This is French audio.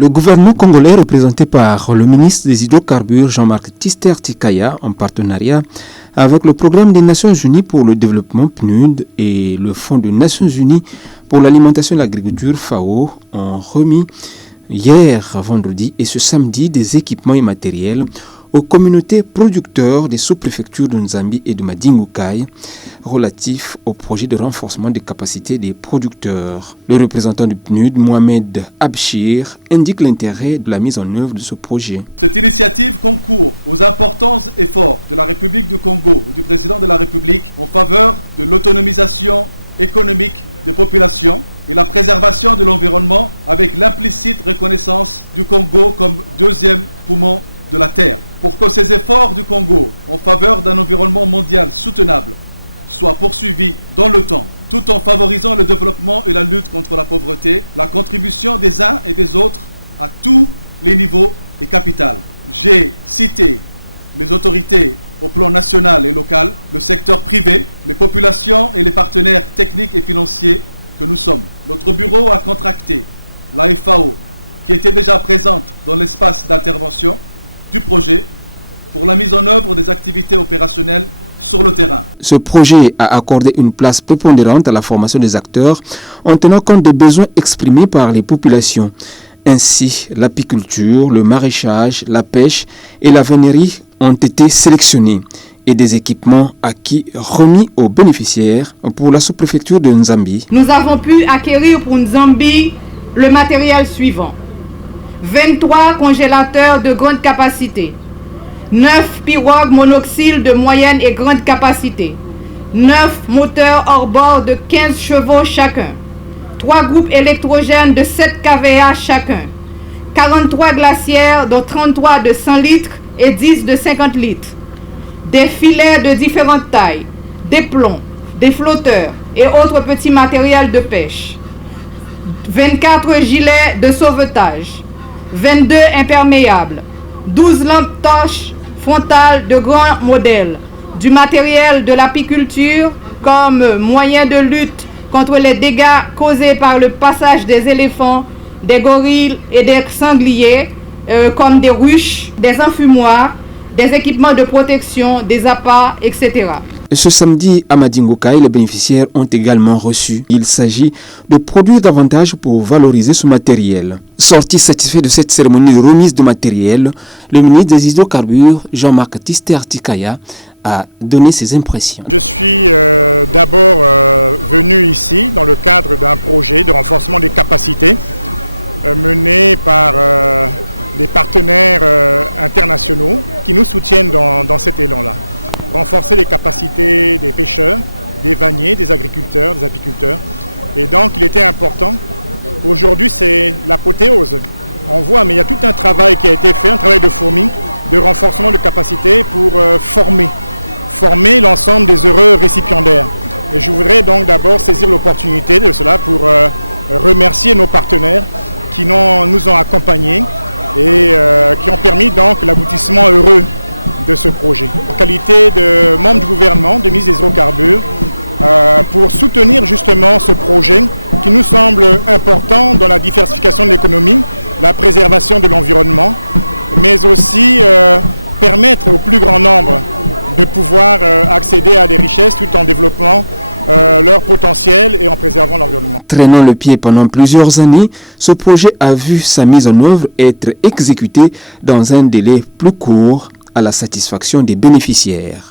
Le gouvernement congolais, représenté par le ministre des Hydrocarbures Jean-Marc Tister Tikaya, en partenariat avec le Programme des Nations Unies pour le développement PNUD et le Fonds des Nations Unies pour l'alimentation et l'agriculture FAO, ont remis hier, vendredi et ce samedi des équipements et matériels aux communautés producteurs des sous-préfectures de Nzambi et de Madingukai relatifs au projet de renforcement des capacités des producteurs. Le représentant du PNUD, Mohamed Abshir, indique l'intérêt de la mise en œuvre de ce projet. Cette initiative concourt aux importants efforts de la République du Congo et du président de la République en faveur de l'autonomisation économique des populations et la préservation de l'environnement avec l'implicite reconnaissance du Congo comme deuxième poumon de la Terre. Pour que ces efforts du Congo en faveur d'un environnement mondial soutenable soient poursuivis dans le temps, tout en favorisant le développement et la lutte contre la pauvreté, la contribution des uns et des autres à tous les niveaux est capitale. J'ai cité les autorités au plan national et local, le secteur privé, les populations et les partenaires techniques et financiers que nous sommes. Notre bureau a contracté la FAO, qui était déjà présente dans l'espace d'intervention du projet pour la mise en œuvre des activités opérationnelles sur le terrain. Ce projet a accordé une place prépondérante à la formation des acteurs en tenant compte des besoins exprimés par les populations. Ainsi, l'apiculture, le maraîchage, la pêche et la vannerie ont été sélectionnés et des équipements acquis remis aux bénéficiaires pour la sous-préfecture de Nzambi. Nous avons pu acquérir pour Nzambi le matériel suivant: 23 congélateurs de grande capacité, 9 pirogues monoxyles de moyenne et grande capacité, 9 moteurs hors-bord de 15 chevaux chacun, 3 groupes électrogènes de 7 kVA chacun, 43 glacières dont 33 de 100 litres et 10 de 50 litres, des filets de différentes tailles, des plombs, des flotteurs et autres petits matériels de pêche, 24 gilets de sauvetage, 22 imperméables, 12 lampes torches frontales de grands modèles, du matériel de l'apiculture comme moyen de lutte contre les dégâts causés par le passage des éléphants, des gorilles et des sangliers, comme des ruches, des enfumoirs, des équipements de protection, des appâts, etc. Ce samedi, à Madingukai, les bénéficiaires ont également reçu. Il s'agit de produire davantage pour valoriser ce matériel. Sorti satisfait de cette cérémonie de remise de matériel, le ministre des Hydrocarbures, Jean-Marc Tister Tikaya, a donné ses impressions. Je suis d'abord venu ici dans le cadre d'un projet de renforcement des capacités mené par des partenaires internationaux qui nous soutiennent dans cet élan-là. Renforcer les capacités des pêcheurs, des vanniers, des agriculteurs, des apiculteurs. Et donc il était important. Aujourd'hui c'est l'apothéose. On voit, mais il y a tout un travail qui a été fait, un travail de fourmi, de renforcement de capacités pour former l'ensemble des heureux récipiendaires. Et je voudrais donc d'abord saisir l'opportunité de cela pour remercier nos partenaires qui nous ont accompagnés et qui ont permis donc l'aboutissement heureux de ce projet. En qualité de membre du gouvernement, de ministre des Hydrocarbures, pour soutenir justement ce projet qui nous semble important dans la diversification de l'économie, la préservation de l'environnement, mais aussi permettre au plus grand nombre de pouvoir accéder à des richesses tout en développant leur potentiel et en préservant l'environnement. Traînant le pied pendant plusieurs années, ce projet a vu sa mise en œuvre être exécuté dans un délai plus court à la satisfaction des bénéficiaires.